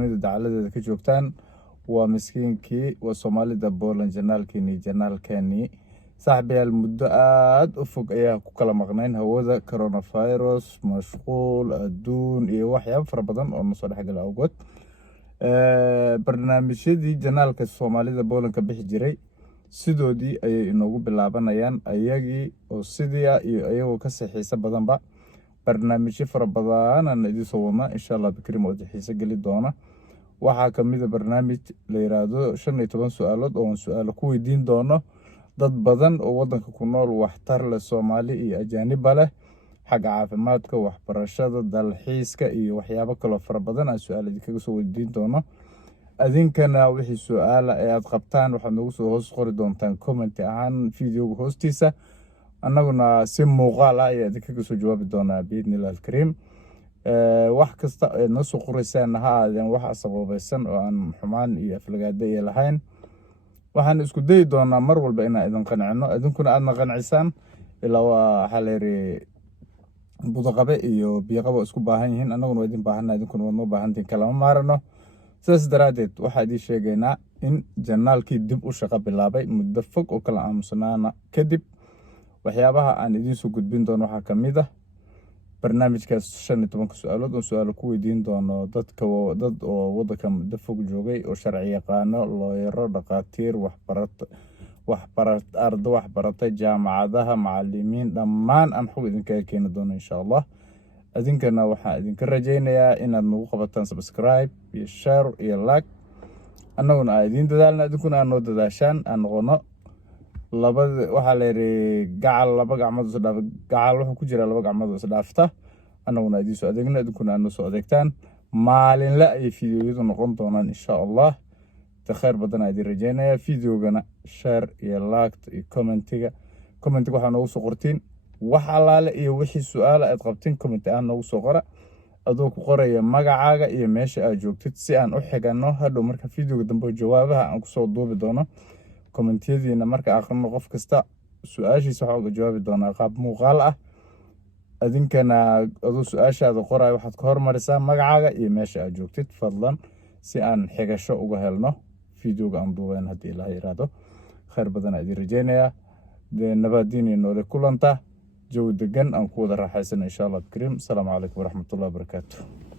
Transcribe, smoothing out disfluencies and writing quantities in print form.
dunida dacaladeeda ka joogtaan. waa miskiinkii waa Soomaalida Poland janaalkeeni saaxiibayaal muddo aad u fog ayaa ku kala maqnayn hawada coronavirus mashquul adduun iyo waxyaabo fara badan oo soo dhaxgal awgood barnaamijyadii janaalka Soomaalida Poland ka bixi jiray sidoodii ayay inoogu bilaabanayaan ayagii oo sidii iyo ayagoo ka saxiisa badanba barnaamijyo fara badan aan idin soo wadnaa insha Allah bikrim oo xiisa gali doona waxaa kamid ah barnaamij la yiraahdo 15 su'aalood oo su'aalo ku weydiin doono dad badan oo wadanka ku nool waxtar leh Soomaali iyo ajaanib leh xagga caafimaadka waxbarashada dalxiiska iyo waxyaabo kale fara badan aan su'aalo kaga soo weydiin doono adinkana wixii su'aalo ay aad qabtaan waxaad nagu soo hoos qori doontaan comment ahaan videoga hoostiisa annaguna si muuqaal ah ayaa kaga soo jawaabi doonaa biidnillaahil kariim wax kasta ee noo soo qoraysaan ha aadeen wax sababaysan oo aan xumaan iyo aflagaada ay lahayn waxaan isku day doonaa mar walba inaan idin qancino idinkuna aadna qancisaan ilaa waa xaleeri budaqabe iyo biiqaba isku baahan yihiin annaguna idin baahanaa idinkuna wadno baahantiin kala maarano sidaas daraadeed waxaa idin sheegaynaa in janaalkii dib u shaqo bilaabay muddo fog oo kala aamusnaana kadib waxyaabaha aan idin soo gudbin doono waxaa kamid ah barnaamijkaas 15 su'aalood oo su'aalo ku weydiin doono dad oo wadanka muddo fog joogay oo sharci yaqaano looyaro dhaqaatiir waxbaratay jaamacadaha macallimiin dhammaan aan xog idinkaga keeni doono insha Allah adinkana waxaa idinka rajaynayaa inaad nagu qabataan subscribe iyo share iyo like annaguna aan idin dadaalna idinkuna aan noo dadaashaan aan noqono waxaa la yiri gacal laba gacmood is dhaaf gacal wuxuu ku jira laba gacmood is dhaafta annaguna idin soo adeegna idinkuna aan soo adeegtaan maalinle ay fiidiyoyadu noqon doonaan insha Allah khayr badan aan idin rajaynaya fiidiyogana share iyo like iyo commentiga waxaa noogu soo qortiin wax alaale iyo wixii su'aalo aad qabtiin comment aan noogu soo qora adoo ku qoraya magacaaga iyo meesha aad joogtid si aan u xigano hadhow marka fiidiyoga dambe jawaabaha aan ku soo duubi doono commentiyadiina marka aqrino qof kasta su'aashiisa waxa uga jawaabi doonaa qaab muuqaal ah adinkana adoo su'aashaada qoray waxaad ka hormarisaa magacaaga iyo meesha aad joogtid fadlan si aan xigasho uga helno fiidiyoga aan duubayn haddii Ilaahay yiraahdo khayr badan aan idin rajaynayaa nabadiina noole kulanta jawi degan aan ku wada raaxaysan insha Allah bikrim assalamu alaykum wa rahmatullahi wa barakatuh